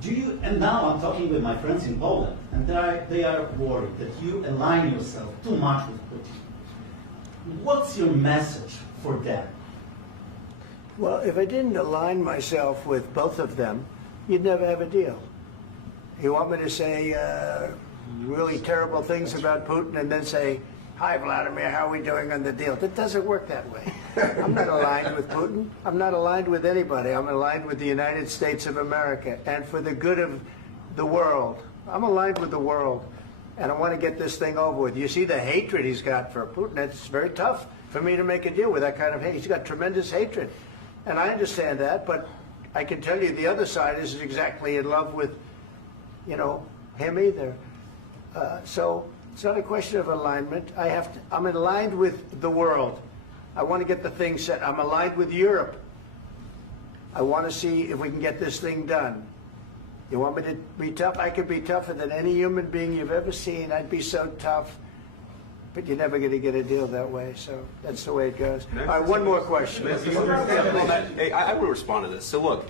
Do you, and now I'm talking with my friends in Poland, and they are worried that you align yourself too much with Putin. What's your message for them? Well, if I didn't align myself with both of them, you'd never have a deal. You want me to say really terrible things about Putin and then say, "Hi, Vladimir, how are we doing on the deal?" That doesn't work that way. I'm not aligned with Putin. I'm not aligned with anybody. I'm aligned with the United States of America. And for the good of the world, I'm aligned with the world. And I want to get this thing over with. You see the hatred he's got for Putin. It's very tough for me to make a deal with that kind of hate. He's got tremendous hatred. And I understand that, but I can tell you the other side isn't exactly in love with, you know, him either. So it's not a question of alignment. I'm aligned with the world. I want to get the thing set. I'm aligned with Europe. I want to see if we can get this thing done. You want me to be tough? I could be tougher than any human being you've ever seen. I'd be so tough. But you're never going to get a deal that way, so that's the way it goes. All right, one more question. Hey, I will respond to this. So look,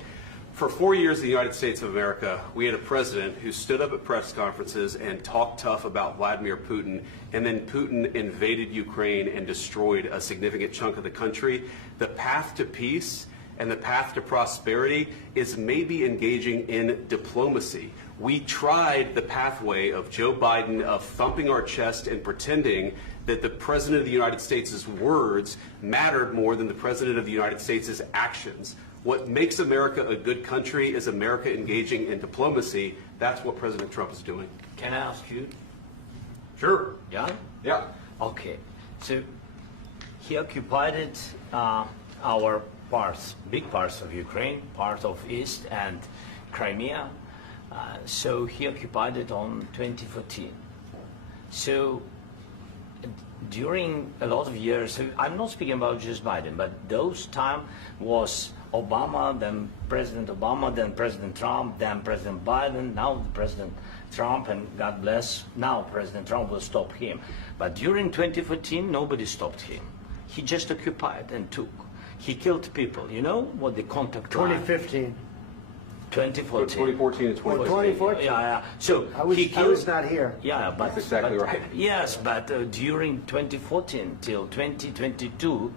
for 4 years in the United States of America, we had a president who stood up at press conferences and talked tough about Vladimir Putin, and then Putin invaded Ukraine and destroyed a significant chunk of the country. The path to peace and the path to prosperity is maybe engaging in diplomacy. We tried the pathway of Joe Biden of thumping our chest and pretending that the President of the United States' words mattered more than the President of the United States' actions. What makes America a good country is America engaging in diplomacy. That's what President Trump is doing. Can I ask you? Sure. Yeah? Yeah. Okay. So he occupied our parts, big parts of Ukraine, part of East and Crimea. So he occupied it on 2014. So during a lot of years, so I'm not speaking about just Biden, but those time was Obama, then President Obama, then President Trump, then President Biden, now President Trump, and God bless, now President Trump will stop him. But during 2014, nobody stopped him. He just occupied and took. He killed people. You know what the contact line? 2015. 2014 2014. and 2014. 2014. Yeah. So I was not here. Yeah, but That's exactly right. Yes, but during 2014 till 2022,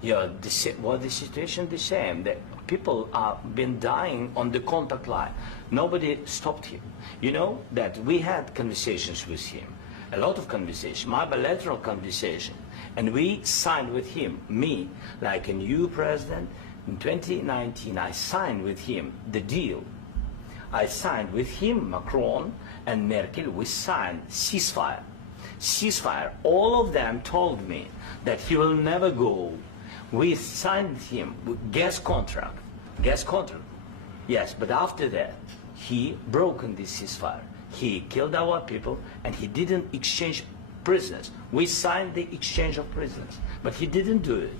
yeah, the situation the same. The people are been dying on the contact line. Nobody stopped him. You know that we had conversations with him, a lot of conversation, my bilateral conversation, and we signed with him, me, like a new president. In 2019, I signed with him the deal. I signed with him, Macron and Merkel, we signed ceasefire. Ceasefire. All of them told me that he will never go. We signed with him with gas contract. Gas contract. Yes, but after that, he broken this ceasefire. He killed our people and he didn't exchange prisoners. We signed the exchange of prisoners, but he didn't do it.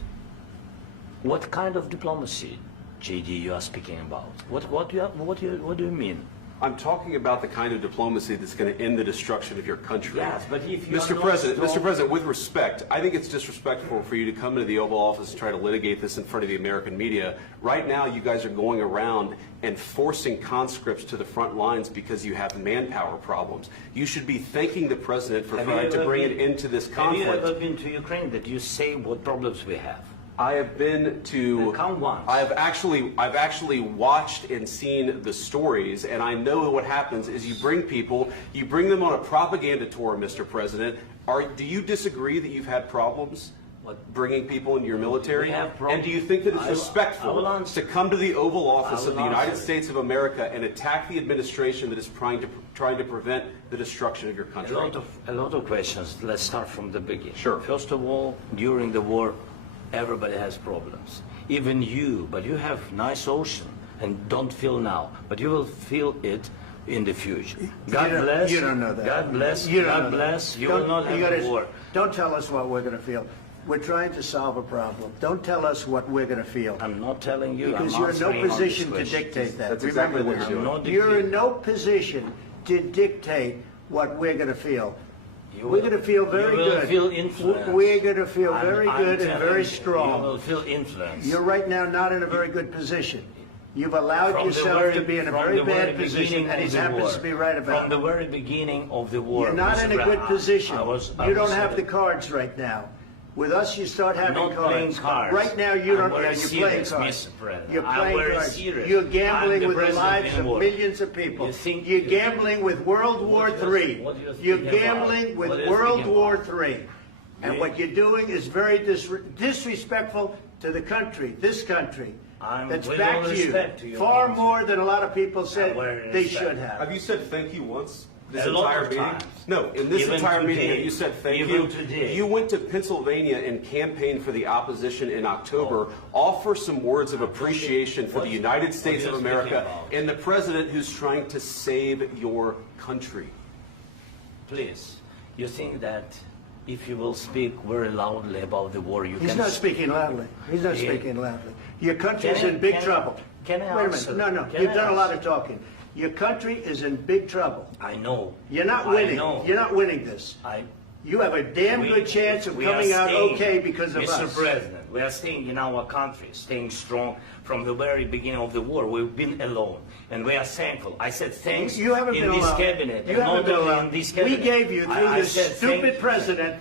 What kind of diplomacy, JD, you are speaking about? What do you mean? I'm talking about the kind of diplomacy that's going to end the destruction of your country. Yes, but if you Mr. President, with respect, I think it's disrespectful for you to come into the Oval Office and try to litigate this in front of the American media. Right now, you guys are going around and forcing conscripts to the front lines because you have manpower problems. You should be thanking the President for trying to bring it into this conflict. Have you ever been to Ukraine that you say what problems we have? I have been to. Count once. I've actually watched and seen the stories, and I know what happens is you bring them on a propaganda tour, Mr. President. Do you disagree that you've had problems bringing people into your military? And do you think that it's respectful to come to the Oval Office of the United States of America and attack the administration that is trying to prevent the destruction of your country? A lot of questions. Let's start from the beginning. Sure. First of all, during the war, everybody has problems. Even you, but you have nice ocean and don't feel now, but you will feel it in the future. God bless. You don't know that. God bless. You God bless. You will not have a war. Don't tell us what we're going to feel. We're trying to solve a problem. Don't tell us what we're going to feel. I'm not telling you. Because I'm you're in no answering on position this to question. dictate that. That's exactly what you're doing. You're in no position to dictate what we're going to feel. We're going to feel very good. You will feel influence. We're going to feel very good and very strong. You will feel influence. You're right now not in a very good position. You've allowed yourself to be in a very bad position, and he happens to be right about it. From the very beginning of the war. You're not in a good position. You don't have the cards. cards right now. With us, you start having Not playing cards. Right now, you don't. I'm You're serious, playing cards. Mr. President. You're I'm playing very cards. serious. You're gambling I'm the with the lives president of in war. millions of people. You think- You're gambling with World War What do you- III. what do you You're think about? gambling with What do you World think War about? III. And You- what you're doing is very disrespectful to the country, this country. I'm That's with back all to respect to you. your Far country. more than a lot of people said very they respect. should have. Have you said thank you once? This A lot entire of meeting? times. No, in this Even entire meeting, today. have you said thank Even you? today. You went to Pennsylvania and campaigned for the opposition in October. Offer some words of appreciation for the United States of what are you America speaking about? and the president who's trying to save your country. Please, you think that if you will speak very loudly about the war, you He's can... not speaking loudly. He's not Yeah. speaking loudly. Your country is Can I- in big can I- trouble. can I Wait a answer? minute. No, Can you've I done a lot answer? of talking. Your country is in big trouble. I know. You're not I winning. know. You're not winning this. You have a damn We- good chance of we are coming out staying, okay because of Mr. us. President, we are staying in our country, staying strong from the very beginning of the war. We've been alone, and we are thankful. I said thanks You haven't in been this alone. cabinet, You and haven't not been only alone. in this We cabinet. gave you, through I this said stupid president,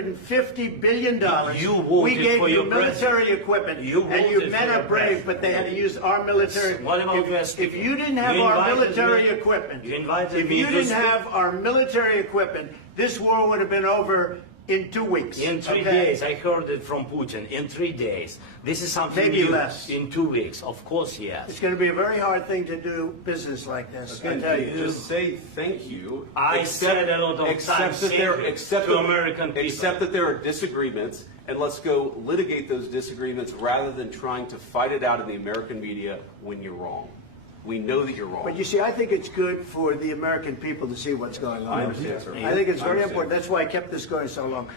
$350 billion. You voted we gave for you your military president. equipment, You and you voted men for are your brave, president. but they had to use our military. What about if, US if people? you didn't have You our invited military me- equipment, you invited if me you to didn't speak- have our military equipment, this war would have been over in 2 weeks. In 3 okay? days, I heard it from Putin. In 3 days, this is something Maybe new. less. In 2 weeks, of course, yes. It's going to be a very hard thing to do business like this. I tell you. Just say thank you. I said a lot of except times that thank there, you except to that- American people. Except that there are disagreements, and let's go litigate those disagreements rather than trying to fight it out in the American media when you're wrong. We know that you're wrong. But you see, I think it's good for the American people to see what's going on. I understand, sir. I think it's I very understand. important. That's why I kept this going so long.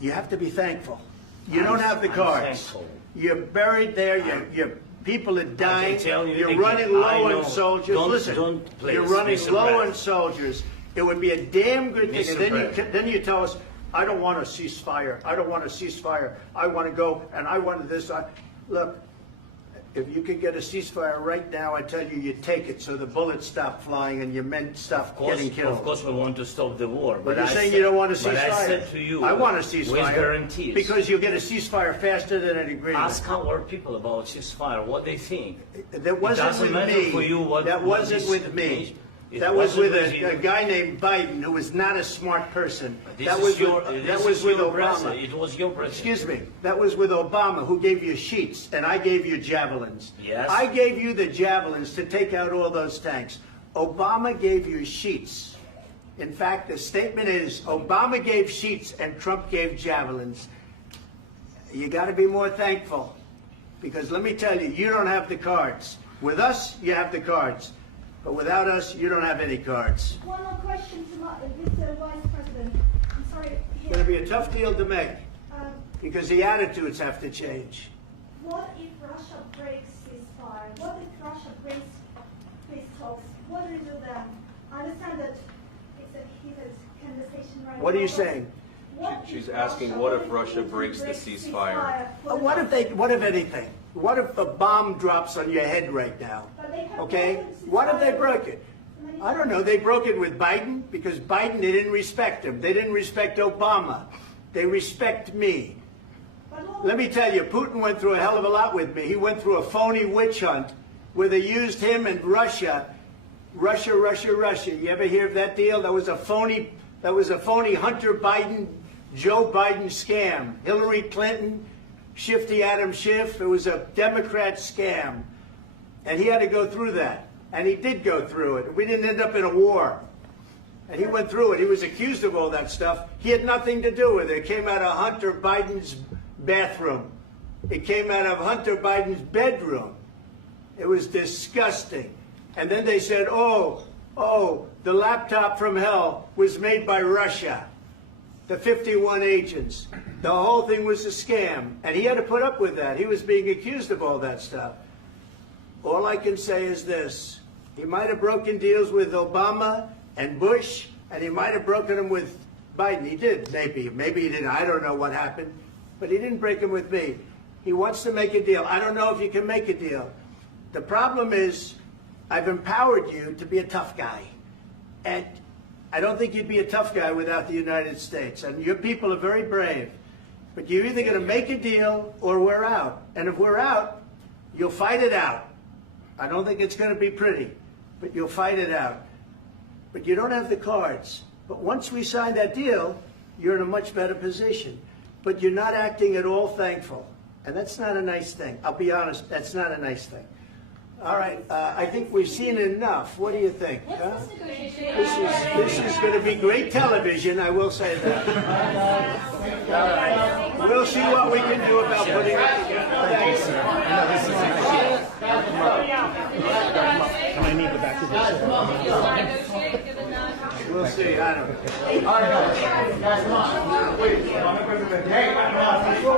You have to be thankful. You don't have the I'm cards. thankful. You're buried there. Your people are dying. tell you You're again, running I low know. on soldiers. Don't- Listen, don't please, you're running Mr. low on President. soldiers. It would be a damn good thing. Mr. And President. then you tell us, I don't want a ceasefire. I don't want a ceasefire. I want to go and I want this. Look, if you could get a ceasefire right now, I tell you, you take it so the bullets stop flying and your men stop getting killed. Of course, we want to stop the war. But you're I saying said- you don't want a ceasefire. But I said to you, I want a with ceasefire. guarantees. Because you'll get a ceasefire faster than an agreement. Ask our people about ceasefire, what they think. That wasn't doesn't with matter me. for you what- that what wasn't this with me. means. It That was with wasn't with a you. guy named Biden, who was not a smart person. This That is was your, with, this that is was with your Obama. president. It was your president. Excuse me. That was with Obama, who gave you sheets, and I gave you javelins. Yes. I gave you the javelins to take out all those tanks. Obama gave you sheets. In fact, the statement is Obama gave sheets and Trump gave javelins. You got to be more thankful, because let me tell you, you don't have the cards. With us, you have the cards. But without us, you don't have any cards. One more question to Mr. Vice President. I'm sorry. It's going to be a tough deal to make, Um, because the attitudes have to change. what if Russia breaks ceasefire? What if Russia breaks peace talks? What do we do then? I understand that it's a heated conversation right now. What are you but saying? what if She's asking, what if Russia Putin breaks the ceasefire? What if anything? What if a bomb drops on your head right now? But they have Okay? broken the What if they ceasefire broke it? many I don't know. They broke it with Biden, because Biden, they didn't respect him. They didn't respect Obama. They respect me. But what- Let me tell you, Putin went through a hell of a lot with me. He went through a phony witch hunt where they used him and Russia. Russia. You ever hear of that deal? That was a phony Hunter Biden, Joe Biden scam. Hillary Clinton, Shifty Adam Schiff. It was a Democrat scam. And he had to go through that. And he did go through it. We didn't end up in a war. And he went through it. He was accused of all that stuff. He had nothing to do with it. It came out of Hunter Biden's bathroom. It came out of Hunter Biden's bedroom. It was disgusting. And then they said, oh, the laptop from hell was made by Russia. The 51 agents. The whole thing was a scam. And he had to put up with that. He was being accused of all that stuff. All I can say is this. He might have broken deals with Obama and Bush, and he might have broken them with Biden. He did, maybe. Maybe he didn't. I don't know what happened. But he didn't break them with me. He wants to make a deal. I don't know if you can make a deal. The problem is I've empowered you to be a tough guy. And I don't think you'd be a tough guy without the United States. And your people are very brave. But you're either going to make a deal or we're out. And if we're out, you'll fight it out. I don't think it's going to be pretty, but you'll fight it out. But you don't have the cards. But once we sign that deal, you're in a much better position. But you're not acting at all thankful. And that's not a nice thing. I'll be honest, that's not a nice thing. All right, I think we've seen enough. What do you think? Huh? This is going to be great television, I will say that. All right. We'll see what we can do about putting it together. Thank you. I need the back of this. We'll see. I don't know. All right, guys, come on. Wait, hey, let's go.